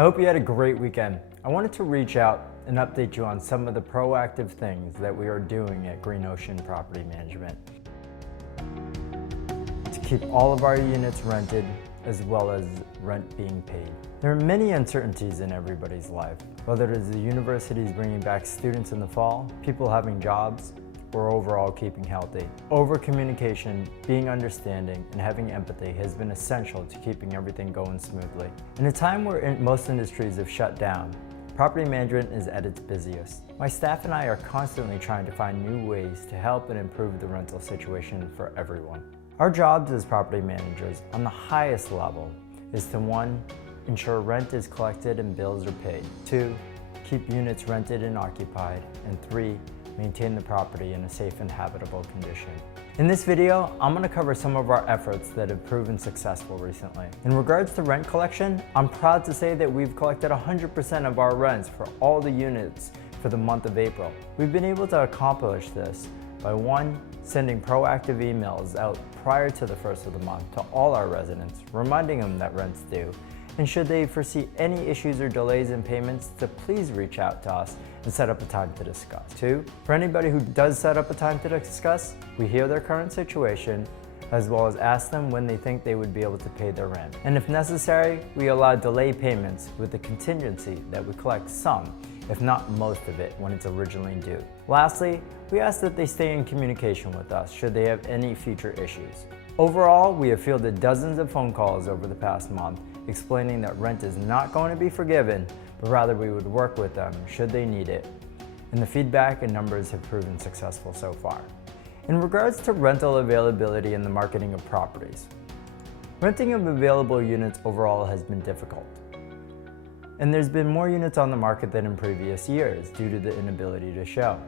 I hope you had a great weekend. I wanted to reach out and update you on some of the proactive things that we are doing at Green Ocean Property Management to keep all of our units rented as well as rent being paid. There are many uncertainties in everybody's life, whether it is the universities bringing back students in the fall, people having jobs, or overall keeping healthy. Over-communication, being understanding, and having empathy has been essential to keeping everything going smoothly. In a time where most industries have shut down, property management is at its busiest. My staff and I are constantly trying to find new ways to help and improve the rental situation for everyone. Our jobs as property managers on the highest level is to 1. Ensure rent is collected and bills are paid. 2. Keep units rented and occupied. And 3. Maintain the property in a safe and habitable condition. In this video, I'm going to cover some of our efforts that have proven successful recently. In regards to rent collection, I'm proud to say that we've collected 100% of our rents for all the units for the month of April. We've been able to accomplish this by 1. Sending proactive emails out prior to the first of the month to all our residents, reminding them that rent's due, and should they foresee any issues or delays in payments, to please reach out to us and set up a time to discuss. 2. For anybody who does set up a time to discuss, we hear their current situation, as well as ask them when they think they would be able to pay their rent. And if necessary, we allow delay payments with the contingency that we collect some, if not most of it, when it's originally due. Lastly, we ask that they stay in communication with us should they have any future issues. Overall, we have fielded dozens of phone calls over the past month explaining that rent is not going to be forgiven, but rather we would work with them should they need it. And the feedback and numbers have proven successful so far. In regards to rental availability and the marketing of properties, renting of available units overall has been difficult. And there's been more units on the market than in previous years due to the inability to show.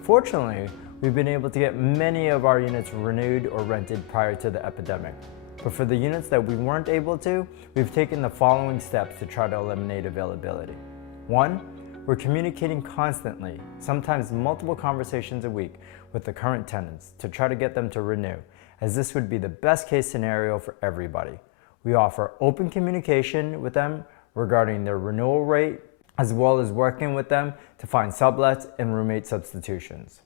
Fortunately, we've been able to get many of our units renewed or rented prior to the epidemic. But for the units that we weren't able to, we've taken the following steps to try to eliminate availability. 1. We're communicating constantly, sometimes multiple conversations a week, with the current tenants to try to get them to renew, as this would be the best case scenario for everybody. We offer open communication with them regarding their renewal rate, as well as working with them to find sublets and roommate substitutions.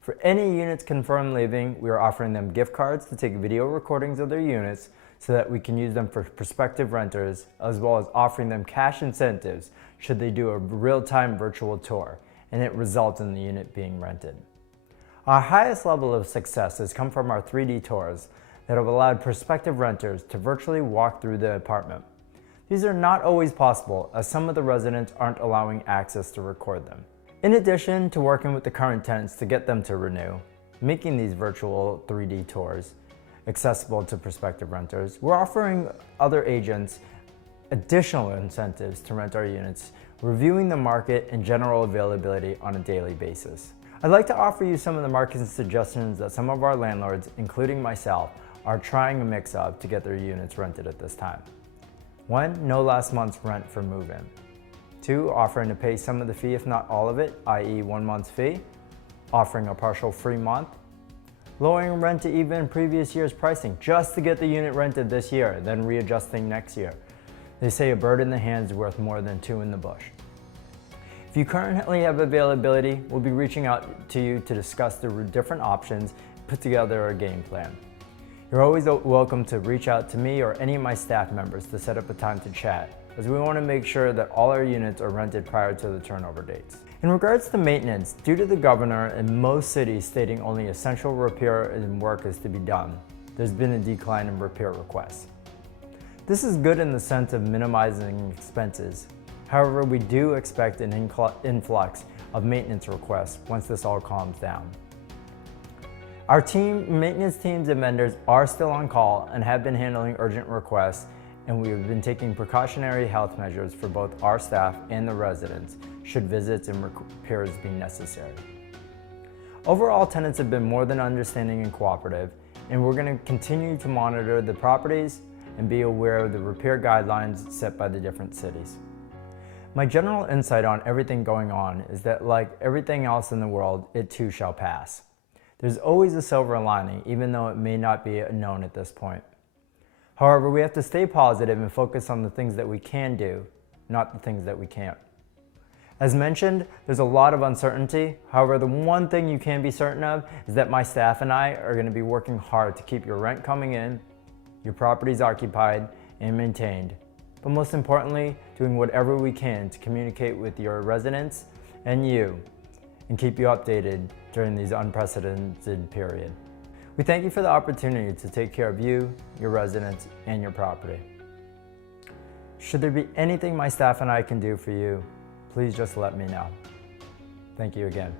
For any units confirmed leaving, we are offering them gift cards to take video recordings of their units so that we can use them for prospective renters, as well as offering them cash incentives should they do a real-time virtual tour and it results in the unit being rented. Our highest level of success has come from our 3D tours that have allowed prospective renters to virtually walk through the apartment. These are not always possible as some of the residents aren't allowing access to record them. In addition to working with the current tenants to get them to renew, making these virtual 3D tours accessible to prospective renters, we're offering other agents additional incentives to rent our units, reviewing the market and general availability on a daily basis. I'd like to offer you some of the marketing suggestions that some of our landlords, including myself, are trying a mix of to get their units rented at this time. 1. No last month's rent for move-in. 2. Offering to pay some of the fee if not all of it, i.e. 1 month's fee. Offering a partial free month. Lowering rent to even previous year's pricing just to get the unit rented this year, then readjusting next year. They say a bird in the hand is worth more than 2 in the bush. If you currently have availability, we'll be reaching out to you to discuss the different options, put together a game plan. You're always welcome to reach out to me or any of my staff members to set up a time to chat, as we want to make sure that all our units are rented prior to the turnover dates. In regards to maintenance, due to the governor in most cities stating only essential repair and work is to be done, there's been a decline in repair requests. This is good in the sense of minimizing expenses. However, we do expect an influx of maintenance requests once this all calms down. Our maintenance teams and vendors are still on call and have been handling urgent requests, and we have been taking precautionary health measures for both our staff and the residents should visits and repairs be necessary. Overall, tenants have been more than understanding and cooperative, and we're going to continue to monitor the properties and be aware of the repair guidelines set by the different cities. My general insight on everything going on is that, like everything else in the world, it too shall pass. There's always a silver lining, even though it may not be known at this point. However, we have to stay positive and focus on the things that we can do not the things that we can't. As mentioned, there's a lot of uncertainty. However, the one thing you can be certain of is that my staff and I are going to be working hard to keep your rent coming in, your properties occupied and maintained, but most importantly, doing whatever we can to communicate with your residents and you and keep you updated during these unprecedented period. We thank you for the opportunity to take care of you, your residents, and your property. Should there be anything my staff and I can do for you, please just let me know. Thank you again.